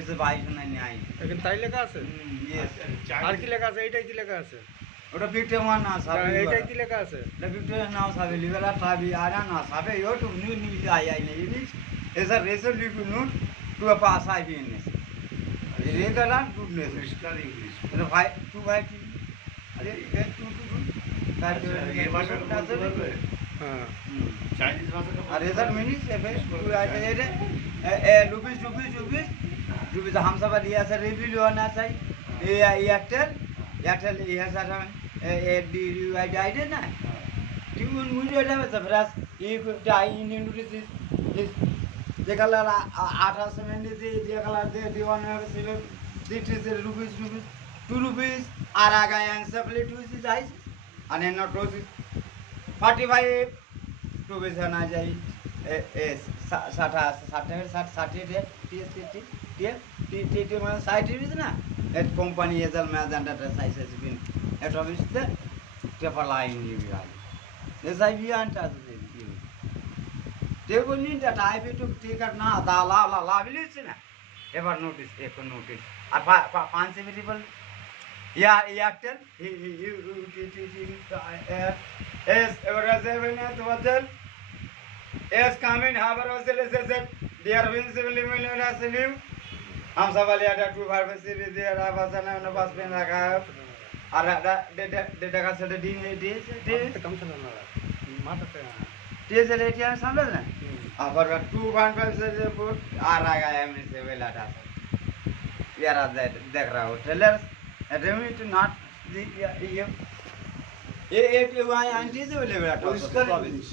এসে 22 না নাই এখানে তাই লেখা আছে ইয়েস আর কি লেখা আছে এইটাই কি লেখা আছে ওটা ভিক্টিম না সাবে এইটাই কি লেখা আছে এটা ভিক্টিম না সাবে লিবেলা ট্রাবি আরা না সাবে you too new new I know it is a resolution note to a pass IBNS regular goodness Mr. English. মানে ভাই টু ভাই কি আরে এ টু টু তার ये भाषा का मतलब है হ্যাঁ चाइनीज भाषा का আর রেজাল্ট মিনিস এফএস টু আছে এটা লুবিস हम सब लिया से रिव्यू होना चाहिए ये एयरटेल ये sir A D U I ID ना ट्यून मुझे ना सफरास ये डाई इन दिस जे कलर 18 में जे कलर दे दीवान से दिस रुपीस 2 रुपीस আর আগা आंसर प्लेट हुई जाई અને નોટ રોજ 45 टू बेस ना जाई ए 60 মানে 60 দিস না এট কোম্পানি এজাল ম্যাজেন্ডাটা সাইজেস বিন এট অফিসতে টেপার লাইন নিবি ভাই এসআই বি আনটা আছে দেখুন নিটা টাইপে টু টিকার না দা লা বিলিস না এবার নোটিস এক নোটিস আর 5 এভিলেবল ইয়া এয়ারটেল এস এবার আছে না তো বদল एस कामिन हाबर वसेल से डियर विंसिबल मिलियन असलिम हम सब वाले आटा टू फार्मेसी भी दिया रहा बसना न बस में रखा और डेटा का सेट डी कम से कम मात्र टी से लेटिया समझ ना और 2.5 से फुट आ रहा है एम से वेला था यार देख रहा हो ट्रेलर रेमी टू नॉट ये वहाँ आंटी से बोले बेटा Mr. English.